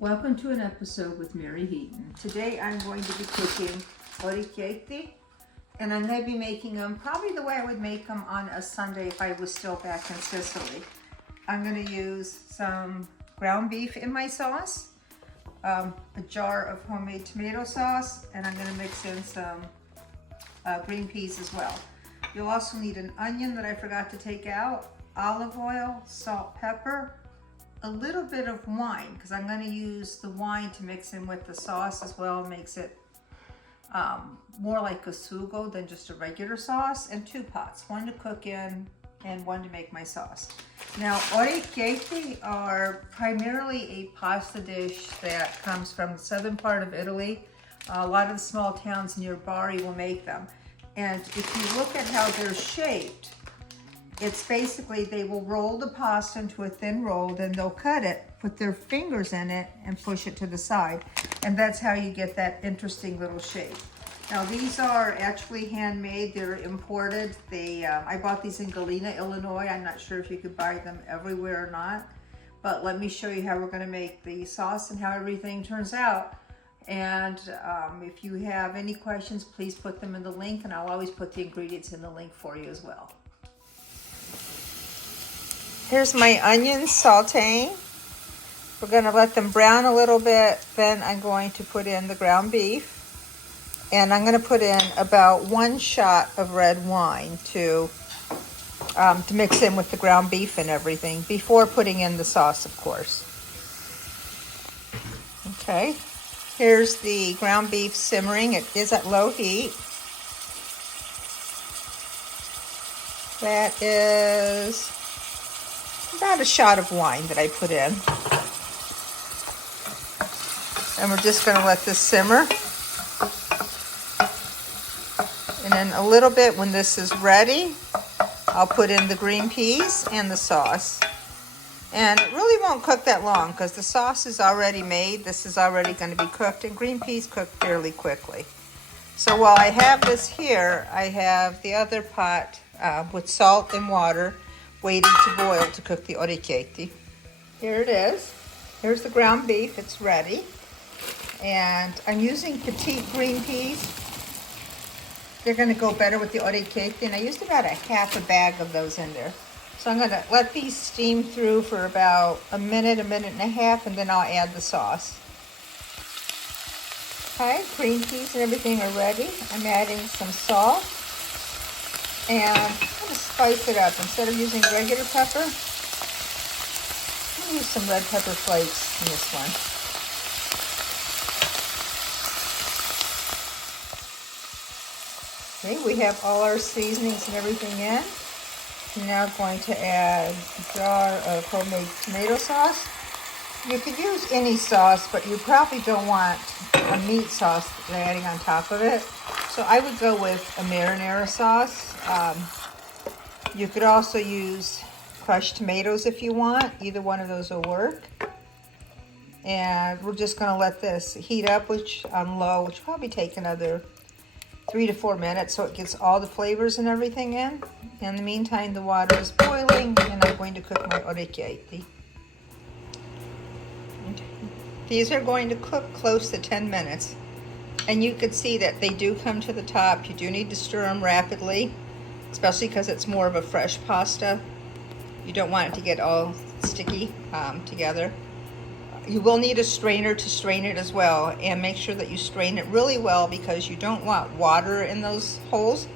Welcome to an episode with Mary Heaton. Today I'm going to be cooking orechetti, and I'm going to be making them probably the way I would make them on a Sunday if I was still back in Sicily. I'm going to use some ground beef in my sauce, a jar of homemade tomato sauce, and I'm going to mix in some green peas as well. You'll also need an onion that I forgot to take out, olive oil, salt, pepper, a little bit of wine, because I'm going to use the wine to mix in with the sauce as well. It makes it more like a sugo than just a regular sauce, and 2 pots, one to cook in and one to make my sauce. Now, orechetti are primarily a pasta dish that comes from the southern part of Italy. A lot of the small towns near Bari will make them. And if you look at how they're shaped, it's basically they will roll the pasta into a thin roll, then they'll cut it, put their fingers in it, and push it to the side. And that's how you get that interesting little shape. Now these are actually handmade, they're imported. I bought these in Galena, Illinois. I'm not sure if you could buy them everywhere or not, but let me show you how we're gonna make the sauce and how everything turns out. And if you have any questions, please put them in the link, and I'll always put the ingredients in the link for you as well. Here's my onions sauteing. We're going to let them brown a little bit. Then I'm going to put in the ground beef. And I'm going to put in about 1 shot of red wine to mix in with the ground beef and everything before putting in the sauce, of course. Okay, here's the ground beef simmering. It is at low heat. That is about a shot of wine that I put in. And we're just going to let this simmer. And then a little bit, when this is ready, I'll put in the green peas and the sauce. And it really won't cook that long because the sauce is already made. This is already going to be cooked, and green peas cook fairly quickly. So while I have this here, I have the other pot with salt and water waiting to boil to cook the orechetti. Here it is. Here's the ground beef. It's ready. And I'm using petite green peas. They're going to go better with the orechetti. And I used about half a bag of those in there. So I'm going to let these steam through for about a minute and a half, and then I'll add the sauce. Okay, green peas and everything are ready. I'm adding some salt. And I'm going to spice it up. Instead of using regular pepper, I'm going to use some red pepper flakes in this one. Okay, we have all our seasonings and everything in. I'm now going to add a jar of homemade tomato sauce. You could use any sauce, but you probably don't want a meat sauce that you're adding on top of it. So I would go with a marinara sauce. You could also use crushed tomatoes if you want. Either one of those will work. And we're just going to let this heat up on low, which will probably take another 3 to 4 minutes so it gets all the flavors and everything in. In the meantime, the water is boiling, and I'm going to cook my orechetti. These are going to cook close to 10 minutes. And you can see that they do come to the top. You do need to stir them rapidly, especially because it's more of a fresh pasta. You don't want it to get all sticky together. You will need a strainer to strain it as well, and make sure that you strain it really well because you don't want water in those holes.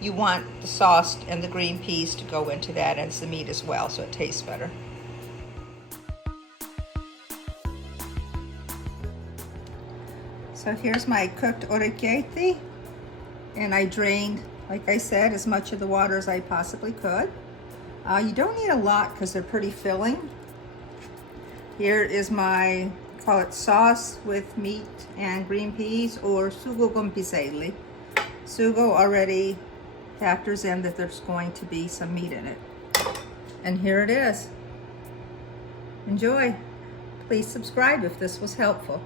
You want the sauce and the green peas to go into that as the meat as well, so it tastes better. So here's my cooked orechetti, and I drained, like I said, as much of the water as I possibly could. You don't need a lot because they're pretty filling. Here is my, call it sauce with meat and green peas, or sugo con piselli. Sugo already factors in that there's going to be some meat in it. And here it is. Enjoy. Please subscribe if this was helpful.